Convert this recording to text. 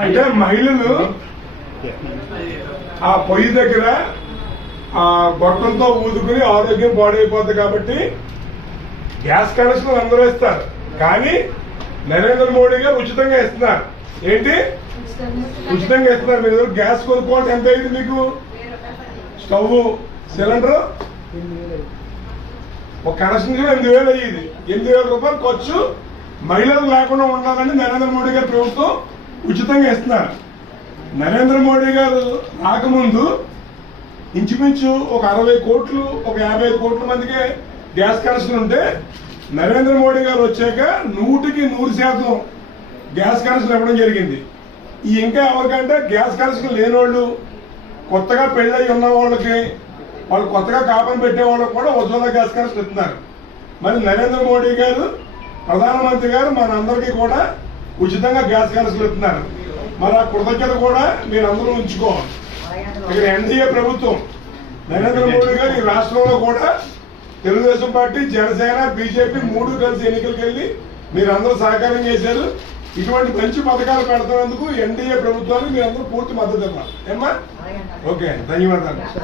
అంటే మహిళలు ఆ పొయ్యి దగ్గర ఆ గొట్టంతో ఊదుకుని ఆరోగ్యం పాడైపోతుంది కాబట్టి గ్యాస్ కనెక్షన్ అందరూ ఇస్తారు కానీ నరేంద్ర మోడీ గారు ఉచితంగా ఇస్తున్నారు ఏంటి? ఉచితంగా ఇస్తున్నారు మీరు గ్యాస్ కొనుక్కోవడం ఎంత అయింది మీకు? Stove cylinder? ఒక కనెక్షన్ కూడా ఎనిమిది వేలు అయ్యింది. ఎనిమిది వేల రూపాయలు ఖర్చు మహిళలు లేకుండా ఉండాలని నరేంద్ర మోడీ గారి ప్రభుత్వం ఉచితంగా ఇస్తున్నారు. నరేంద్ర మోడీ గారు రాకముందు ఇంచుమించు ఒక అరవై కోట్లు ఒక యాభై కోట్ల మందికి గ్యాస్ కనెక్షన్ ఉంటే నరేంద్ర మోడీ గారు వచ్చాక నూటికి నూరు శాతం గ్యాస్ కనెక్షన్ ఇవ్వడం జరిగింది. ఈ ఇంకా ఎవరికంటే గ్యాస్ కనెక్షన్ లేనోళ్ళు కొత్తగా పెళ్ళయి ఉన్న వాళ్ళకి వాళ్ళు కొత్తగా కాపని పెట్టే వాళ్ళకి కూడా ఉజ్వల గ్యాస్ కనెక్షన్ ఇస్తున్నారు. మరి నరేంద్ర మోడీ గారు ప్రధానమంత్రి గారు మనందరికీ కూడా ఉచితంగా గ్యాస్ కనెక్షన్ ఇస్తున్నారు మరి ఆ కృతజ్ఞత కూడా మీరు అందరూ ఉంచుకోవాలి. ఇక్కడ ఎన్డీఏ ప్రభుత్వం నరేంద్ర మోడీ గారు ఈ రాష్ట్రంలో కూడా తెలుగుదేశం పార్టీ జనసేన బీజేపీ మూడు కలిసి ఎన్నికలకు వెళ్ళి మీరందరూ సహకారం చేశారు. ఇటువంటి మంచి పథకాలు పెడుతున్నందుకు ఎన్డీఏ ప్రభుత్వానికి మీరందరూ పూర్తి మద్దతు ఇవ్వాలి. ఏమ్మా? ఓకే ధన్యవాదాలు.